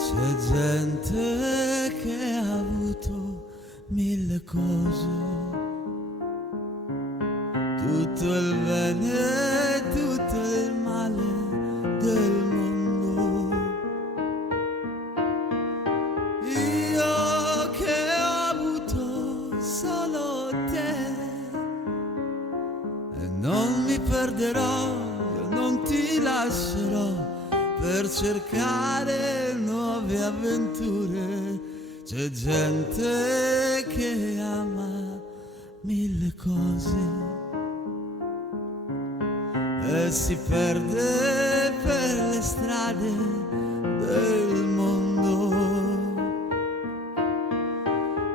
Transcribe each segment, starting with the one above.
C'è gente che ha avuto mille cose, tutto il bene e tutto il male del mondo. Io che ho avuto solo te e non mi perderò, io non ti lascerò per cercare nuove avventure. C'è gente che ama mille cose e si perde per le strade del mondo.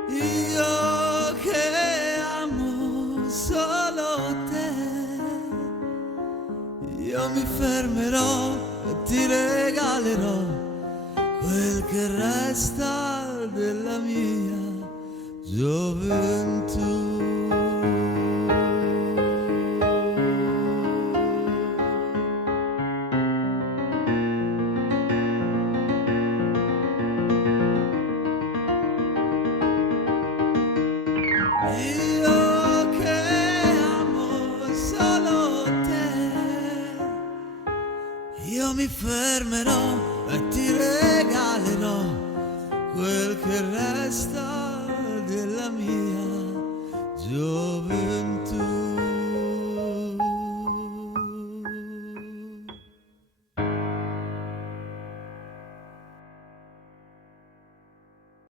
Io che amo solo te, io mi fermerò e ti regalerò quel che resta della mia gioventù. Io che amo solo te, io mi fermerò e ti regalerò quel che resta della mia gioventù.